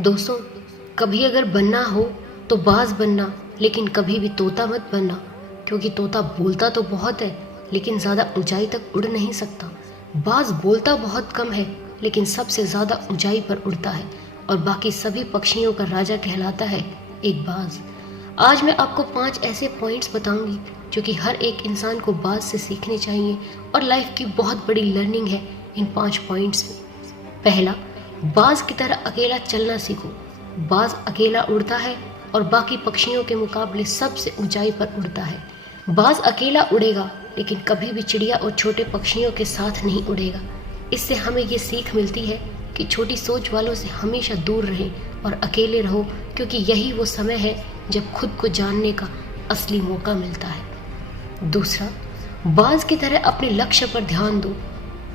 दोस्तों, कभी अगर बनना हो तो बाज बनना, लेकिन कभी भी तोता मत बनना। क्योंकि तोता बोलता तो बहुत है लेकिन ज़्यादा ऊंचाई तक उड़ नहीं सकता। बाज बोलता बहुत कम है लेकिन सबसे ज़्यादा ऊंचाई पर उड़ता है और बाकी सभी पक्षियों का राजा कहलाता है एक बाज। आज मैं आपको 5 ऐसे पॉइंट्स बताऊंगी जो कि हर एक इंसान को बाज से सीखने चाहिए और लाइफ की बहुत बड़ी लर्निंग है इन 5 पॉइंट्स में। पहला, बाज की तरह अकेला चलना सीखो। बाज अकेला उड़ता है और बाकी पक्षियों के मुकाबले सबसे ऊंचाई पर उड़ता है। बाज अकेला उड़ेगा लेकिन कभी भी चिड़िया और छोटे पक्षियों के साथ नहीं उड़ेगा। इससे हमें ये सीख मिलती है कि छोटी सोच वालों से हमेशा दूर रहें और अकेले रहो, क्योंकि यही वो समय है जब खुद को जानने का असली मौका मिलता है। दूसरा, बाज की तरह अपने लक्ष्य पर ध्यान दो।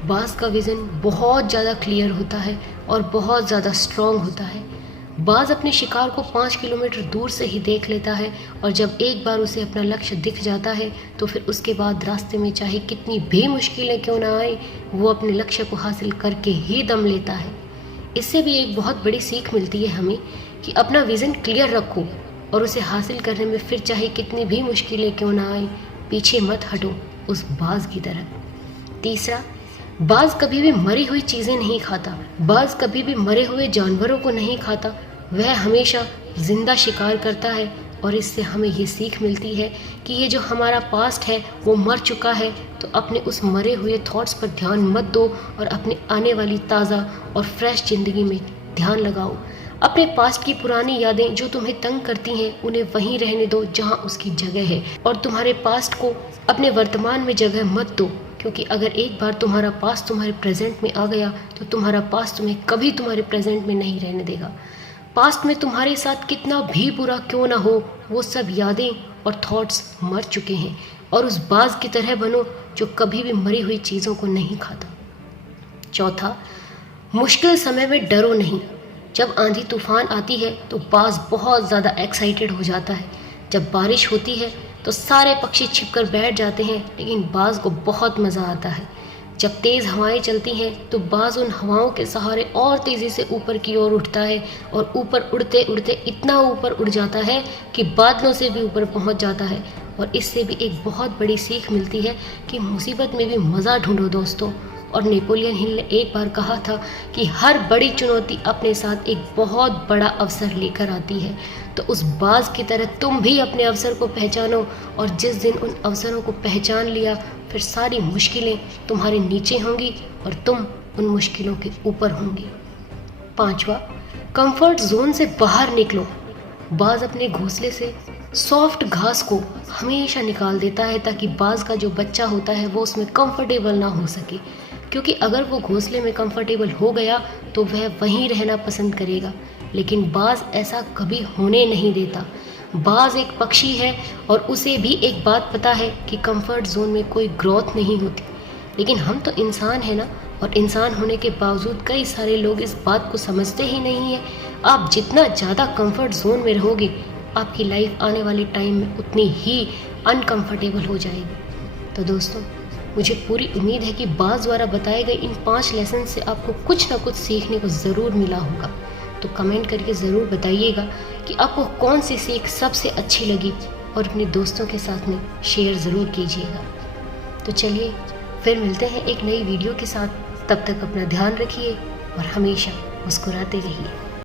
बाज का विज़न बहुत ज़्यादा क्लियर होता है और बहुत ज़्यादा स्ट्रॉन्ग होता है। बाज अपने शिकार को 5 किलोमीटर दूर से ही देख लेता है और जब एक बार उसे अपना लक्ष्य दिख जाता है तो फिर उसके बाद रास्ते में चाहे कितनी भी मुश्किलें क्यों ना आए, वो अपने लक्ष्य को हासिल करके ही दम लेता है। इससे भी एक बहुत बड़ी सीख मिलती है हमें कि अपना विज़न क्लियर रखो और उसे हासिल करने में फिर चाहे कितनी भी मुश्किलें क्यों ना आए, पीछे मत हटो उस बाज की तरह। तीसरा, बाज कभी भी मरी हुई चीज़ें नहीं खाता। बाज कभी भी मरे हुए जानवरों को नहीं खाता, वह हमेशा जिंदा शिकार करता है। और इससे हमें ये सीख मिलती है कि ये जो हमारा पास्ट है वो मर चुका है, तो अपने उस मरे हुए थॉट्स पर ध्यान मत दो और अपने आने वाली ताज़ा और फ्रेश ज़िंदगी में ध्यान लगाओ। अपने पास्ट की पुरानी यादें जो तुम्हें तंग करती हैं उन्हें वहीं रहने दो जहाँ उसकी जगह है, और तुम्हारे पास्ट को अपने वर्तमान में जगह मत दो, क्योंकि अगर एक बार तुम्हारा पास्ट तुम्हारे प्रेजेंट में आ गया तो तुम्हारा पास्ट तुम्हें कभी तुम्हारे प्रेजेंट में नहीं रहने देगा। पास्ट में तुम्हारे साथ कितना भी बुरा क्यों ना हो, वो सब यादें और थॉट्स मर चुके हैं, और उस बाज की तरह बनो जो कभी भी मरी हुई चीज़ों को नहीं खाता। चौथा, मुश्किल समय में डरो नहीं। जब आंधी तूफान आती है तो बाज बहुत ज़्यादा एक्साइटेड हो जाता है। जब बारिश होती है तो सारे पक्षी छिपकर बैठ जाते हैं, लेकिन बाज को बहुत मज़ा आता है। जब तेज़ हवाएं चलती हैं तो बाज उन हवाओं के सहारे और तेज़ी से ऊपर की ओर उठता है और ऊपर उड़ते उड़ते इतना ऊपर उड़ जाता है कि बादलों से भी ऊपर पहुंच जाता है। और इससे भी एक बहुत बड़ी सीख मिलती है कि मुसीबत में भी मज़ा ढूंढो दोस्तों। और नेपोलियन हिल ने एक बार कहा था कि हर बड़ी चुनौती अपने साथ एक बहुत बड़ा अवसर लेकर आती है। तो उस बाज की तरह तुम भी अपने अवसर को पहचानो, और जिस दिन उन अवसरों को पहचान लिया फिर सारी मुश्किलें तुम्हारे नीचे होंगी और तुम उन मुश्किलों के ऊपर होंगी। पांचवा, कंफर्ट जोन से बाहर निकलो। बाज अपने घोंसले से सॉफ्ट घास को हमेशा निकाल देता है ताकि बाज का जो बच्चा होता है वो उसमें कंफर्टेबल ना हो सके, क्योंकि अगर वो घोंसले में कंफर्टेबल हो गया तो वह वहीं रहना पसंद करेगा। लेकिन बाज ऐसा कभी होने नहीं देता। बाज एक पक्षी है और उसे भी एक बात पता है कि कंफर्ट जोन में कोई ग्रोथ नहीं होती। लेकिन हम तो इंसान हैं ना, और इंसान होने के बावजूद कई सारे लोग इस बात को समझते ही नहीं है। आप जितना ज़्यादा कंफर्ट जोन में रहोगे आपकी लाइफ आने वाले टाइम में उतनी ही अनकंफर्टेबल हो जाएगी। तो दोस्तों, मुझे पूरी उम्मीद है कि बाज द्वारा बताए गए इन 5 लेसन से आपको कुछ ना कुछ सीखने को ज़रूर मिला होगा। तो कमेंट करके ज़रूर बताइएगा कि आपको कौन सी सीख सबसे अच्छी लगी, और अपने दोस्तों के साथ में शेयर ज़रूर कीजिएगा। तो चलिए फिर मिलते हैं एक नई वीडियो के साथ। तब तक अपना ध्यान रखिए और हमेशा मुस्कुराते रहिए।